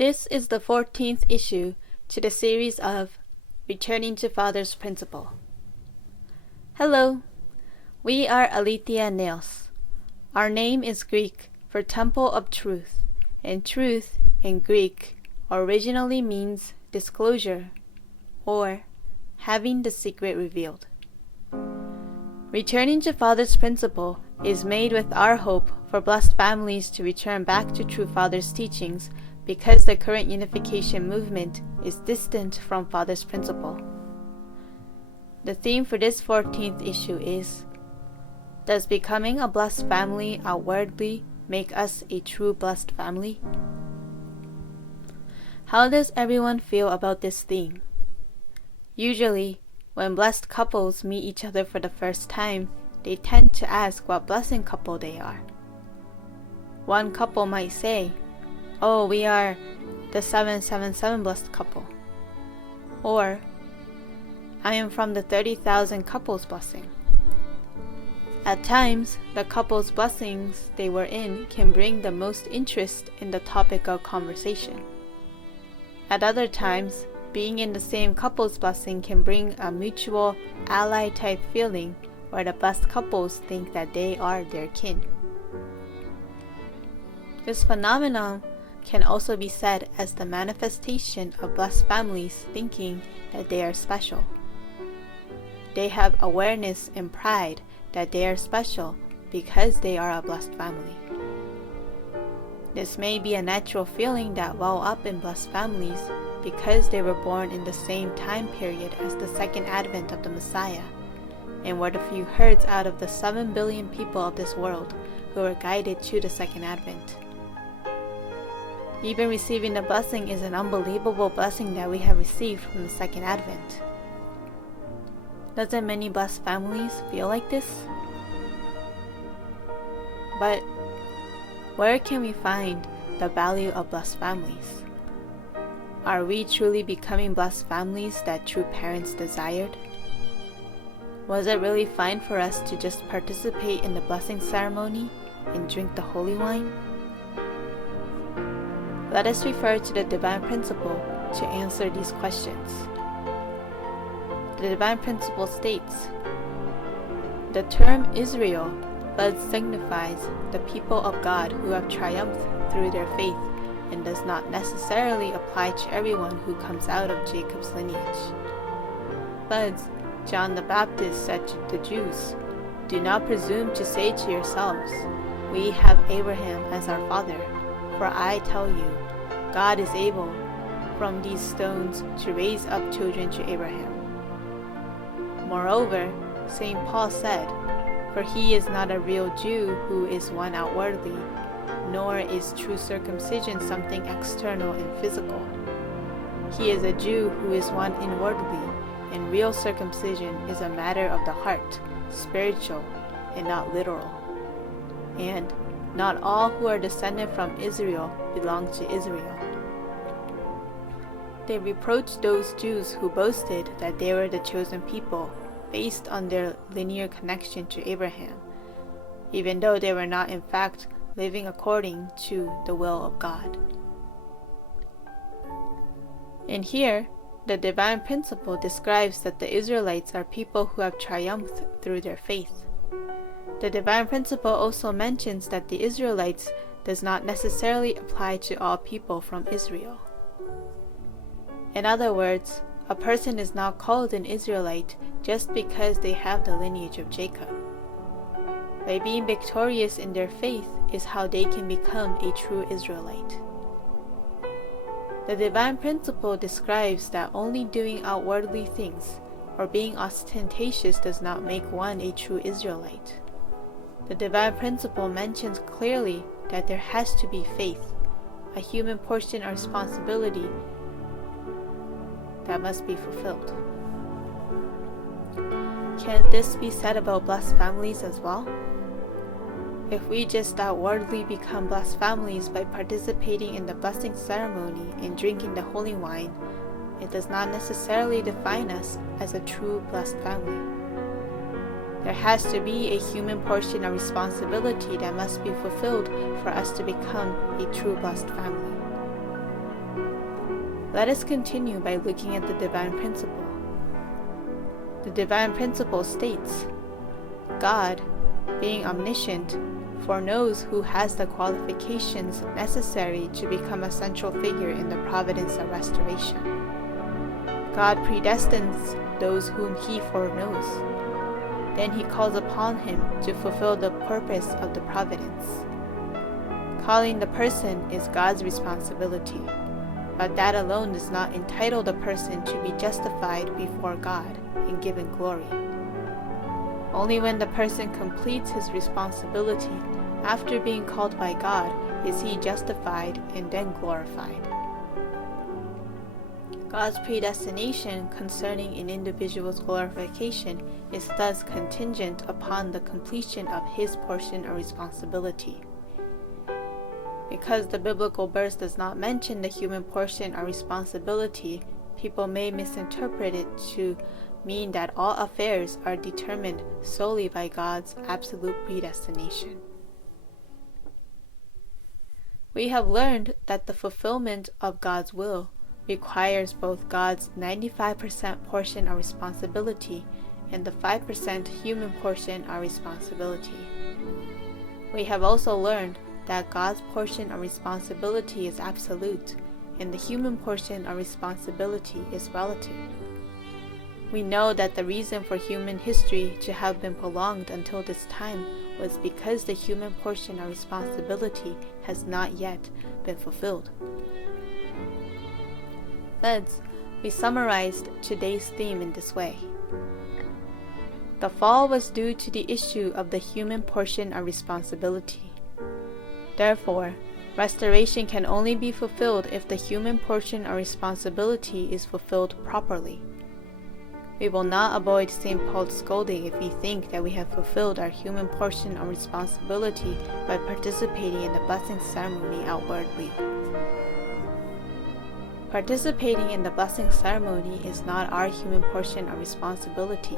This is the 14th issue to the series of Returning to Father's Principle. Hello, we are Aletheia and Nails. Our name is Greek for Temple of Truth, and truth in Greek originally means disclosure or having the secret revealed. Returning to Father's Principle is made with our hope for blessed families to return back to true Father's teachings because the current unification movement is distant from Father's Principle. The theme for this 14th issue is, does becoming a blessed family outwardly make us a true blessed family? How does everyone feel about this theme? Usually, when blessed couples meet each other for the first time, they tend to ask what blessing couple they are. One couple might say, "Oh, we are the 777 blessed couple." Or, "I am from the 30,000 couples blessing." At times, the couple's blessings they were in can bring the most interest in the topic of conversation. At other times, being in the same couple's blessing can bring a mutual ally type feeling where the blessed couples think that they are their kin. This phenomenon can also be said as the manifestation of blessed families thinking that they are special. They have awareness and pride that they are special because they are a blessed family. This may be a natural feeling that well up in blessed families because they were born in the same time period as the second advent of the Messiah, and were the few herds out of the 7 billion people of this world who were guided to the second advent. Even receiving the blessing is an unbelievable blessing that we have received from the second advent. Doesn't many blessed families feel like this? But where can we find the value of blessed families? Are we truly becoming blessed families that true parents desired? Was it really fine for us to just participate in the blessing ceremony and drink the holy wine? Let us refer to the divine principle to answer these questions. The divine principle states, the term Israel thus signifies the people of God who have triumphed through their faith and does not necessarily apply to everyone who comes out of Jacob's lineage. Thus, John the Baptist said to the Jews, "Do not presume to say to yourselves, 'We have Abraham as our father,' for I tell you, God is able from these stones to raise up children to Abraham." Moreover, St. Paul said, "For he is not a real Jew who is one outwardly, nor is true circumcision something external and physical. He is a Jew who is one inwardly, and real circumcision is a matter of the heart, spiritual, and not literal. And not all who are descended from Israel belong to Israel." They reproached those Jews who boasted that they were the chosen people based on their linear connection to Abraham, even though they were not in fact living according to the will of God. And here, the divine principle describes that the Israelites are people who have triumphed through their faith. The divine principle also mentions that the Israelites does not necessarily apply to all people from Israel. In other words, a person is not called an Israelite just because they have the lineage of Jacob. By being victorious in their faith is how they can become a true Israelite. The divine principle describes that only doing outwardly things or being ostentatious does not make one a true Israelite. The divine principle mentions clearly that there has to be faith, a human portion or responsibility that must be fulfilled. Can this be said about blessed families as well? If we just outwardly become blessed families by participating in the blessing ceremony and drinking the holy wine, it does not necessarily define us as a true blessed family. There has to be a human portion of responsibility that must be fulfilled for us to become a true blessed family. Let us continue by looking at the divine principle. The divine principle states, God, being omniscient, foreknows who has the qualifications necessary to become a central figure in the providence of restoration. God predestines those whom he foreknows. Then he calls upon him to fulfill the purpose of the providence. Calling the person is God's responsibility, but that alone does not entitle the person to be justified before God and given glory. Only when the person completes his responsibility after being called by God is he justified and then glorified. God's predestination concerning an individual's glorification is thus contingent upon the completion of his portion of responsibility. Because the biblical verse does not mention the human portion of responsibility, people may misinterpret it to mean that all affairs are determined solely by God's absolute predestination. We have learned that the fulfillment of God's will requires both God's 95% portion of responsibility and the 5% human portion of responsibility. We have also learned that God's portion of responsibility is absolute and the human portion of responsibility is relative. We know that the reason for human history to have been prolonged until this time was because the human portion of responsibility has not yet been fulfilled. Thus, we summarized today's theme in this way. The fall was due to the issue of the human portion of responsibility. Therefore, restoration can only be fulfilled if the human portion of responsibility is fulfilled properly. We will not avoid St. Paul's scolding if we think that we have fulfilled our human portion of responsibility by participating in the blessing ceremony outwardly. Participating in the blessing ceremony is not our human portion of responsibility.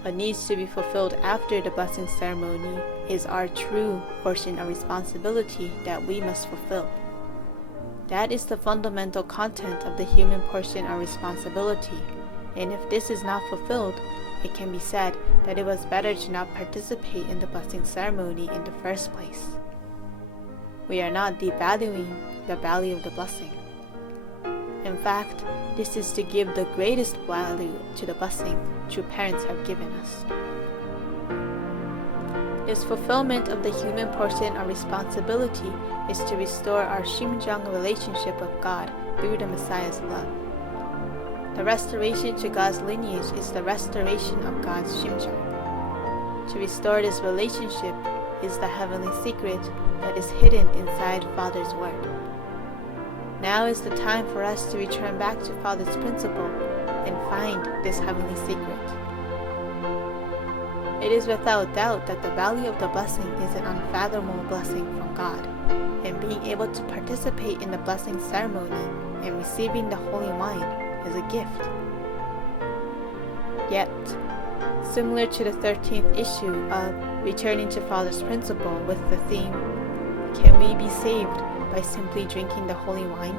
What needs to be fulfilled after the blessing ceremony is our true portion of responsibility that we must fulfill. That is the fundamental content of the human portion of responsibility, and if this is not fulfilled, it can be said that it was better to not participate in the blessing ceremony in the first place. We are not devaluing the value of the blessing. In fact, this is to give the greatest value to the blessing true parents have given us. This fulfillment of the human portion of responsibility is to restore our Shimjang relationship with God through the Messiah's love. The restoration to God's lineage is the restoration of God's Shimjang. To restore this relationship is the heavenly secret that is hidden inside Father's Word. Now is the time for us to return back to Father's principle and find this heavenly secret. It is without doubt that the value of the blessing is an unfathomable blessing from God, and being able to participate in the blessing ceremony and receiving the holy wine is a gift. Yet, similar to the 13th issue of Returning to Father's Principle with the theme, Can we be saved by simply drinking the holy wine?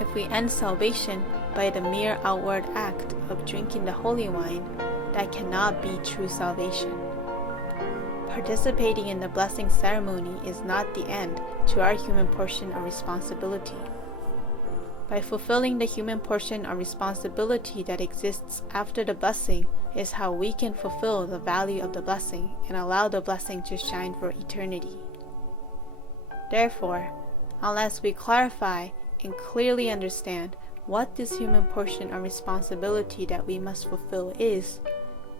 If we end salvation by the mere outward act of drinking the holy wine, that cannot be true salvation. Participating in the blessing ceremony is not the end to our human portion of responsibility. By fulfilling the human portion of responsibility that exists after the blessing is how we can fulfill the value of the blessing and allow the blessing to shine for eternity. Therefore, unless we clarify and clearly understand what this human portion of responsibility that we must fulfill is,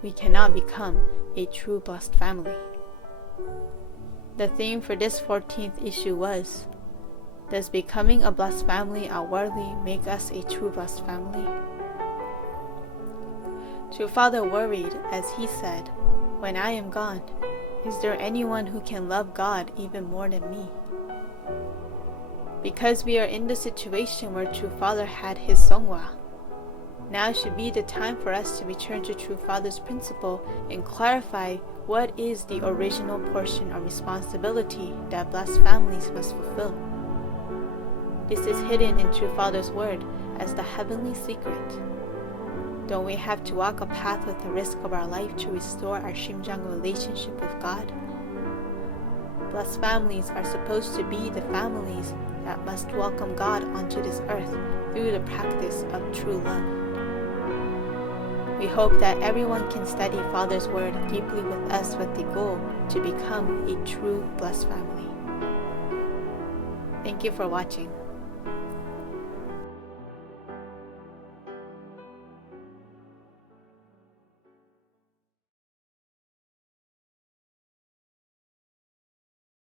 we cannot become a true blessed family. The theme for this 14th issue was, does becoming a blessed family outwardly make us a true blessed family? True Father worried as he said, when I am gone, is there anyone who can love God even more than me? Because we are in the situation where True Father had his Songwa, now should be the time for us to return to True Father's principle and clarify what is the original portion of responsibility that blessed families must fulfill. This is hidden in True Father's Word as the heavenly secret. Don't we have to walk a path with the risk of our life to restore our Shimjang relationship with God? Blessed families are supposed to be the families that must welcome God onto this earth through the practice of true love. We hope that everyone can study Father's Word deeply with us with the goal to become a true blessed family. Thank you for watching.